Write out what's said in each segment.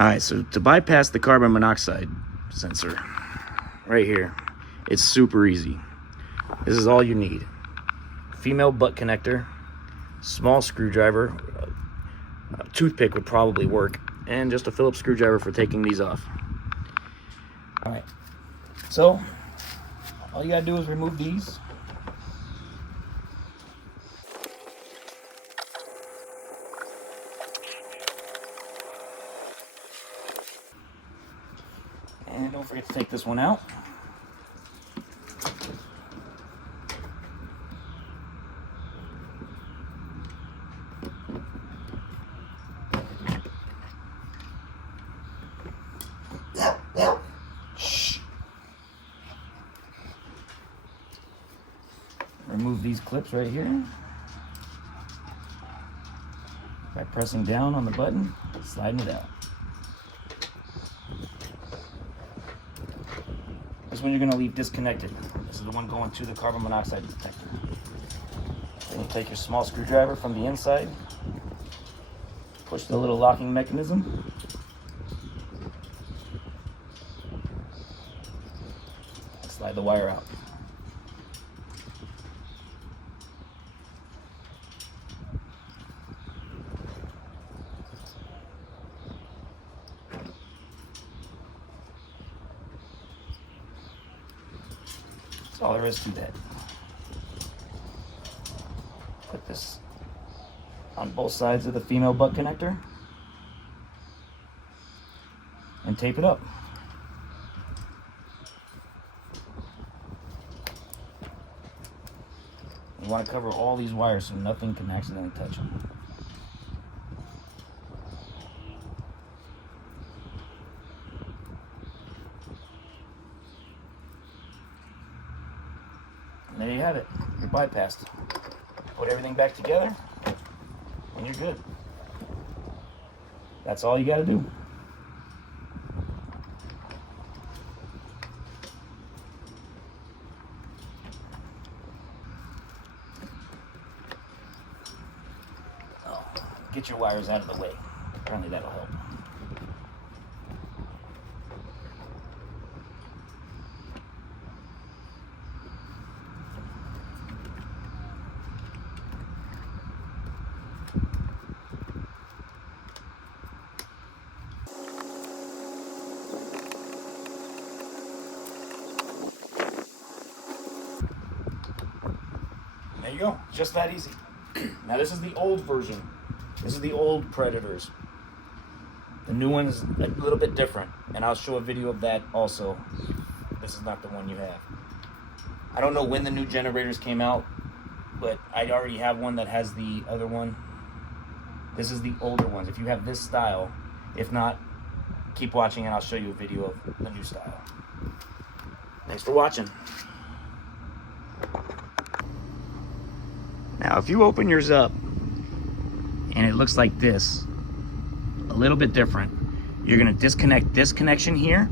Alright, so to bypass the carbon monoxide sensor right here, it's super easy. This is all you need. Female butt connector, small screwdriver, a toothpick would probably work, and just a Phillips screwdriver for taking these off. Alright, so all you gotta do is remove these. And don't forget to take this one out. Remove these clips right here by pressing down on the button, sliding it out. This one you're going to leave disconnected. This is the one going to the carbon monoxide detector. Then you take your small screwdriver from the inside, push the little locking mechanism, and slide the wire out. That's all there is to that. Put this on both sides of the female butt connector and tape it up. You want to cover all these wires so nothing can accidentally touch them. And there you have it. You're bypassed. Put everything back together and you're good. That's all you got to do. Oh, get your wires out of the way. Apparently that'll help. There you go, just that easy. Now this is the old version. This is the old Predators. The new one is a little bit different, and I'll show a video of that also. This is not the one you have. I don't know when the new generators came out, but I already have one that has the other one. This is the older ones, if you have this style. If not, keep watching and I'll show you a video of the new style. Thanks for watching. Now, if you open yours up and it looks like this, a little bit different, you're going to disconnect this connection here,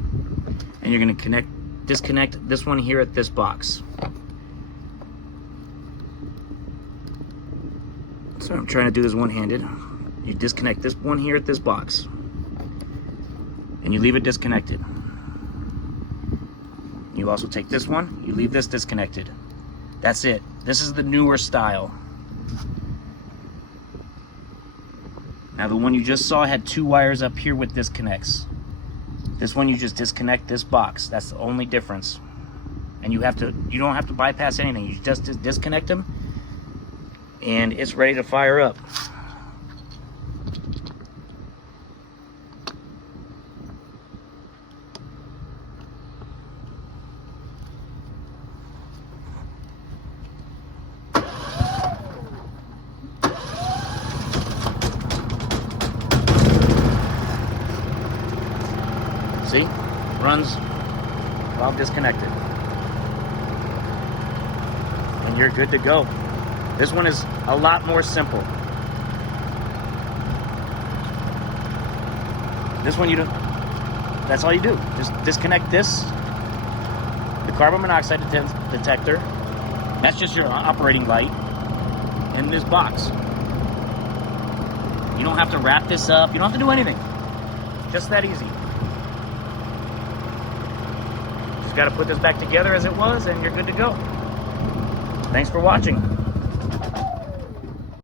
and you're going to disconnect this one here at this box. So I'm trying to do this one-handed. You disconnect this one here at this box, and you leave it disconnected. You also take this one, you leave this disconnected. That's it. This is the newer style. Now the one you just saw had two wires up here with disconnects. This one you just disconnect this box. That's the only difference. And you don't have to bypass anything. You just disconnect them and it's ready to fire up. See? Runs while disconnected. And you're good to go. This one is a lot more simple. This one that's all you do. Just disconnect this, the carbon monoxide detector. That's just your operating light in this box. You don't have to wrap this up. You don't have to do anything. Just that easy. Just got to put this back together as it was, and you're good to go. Thanks for watching.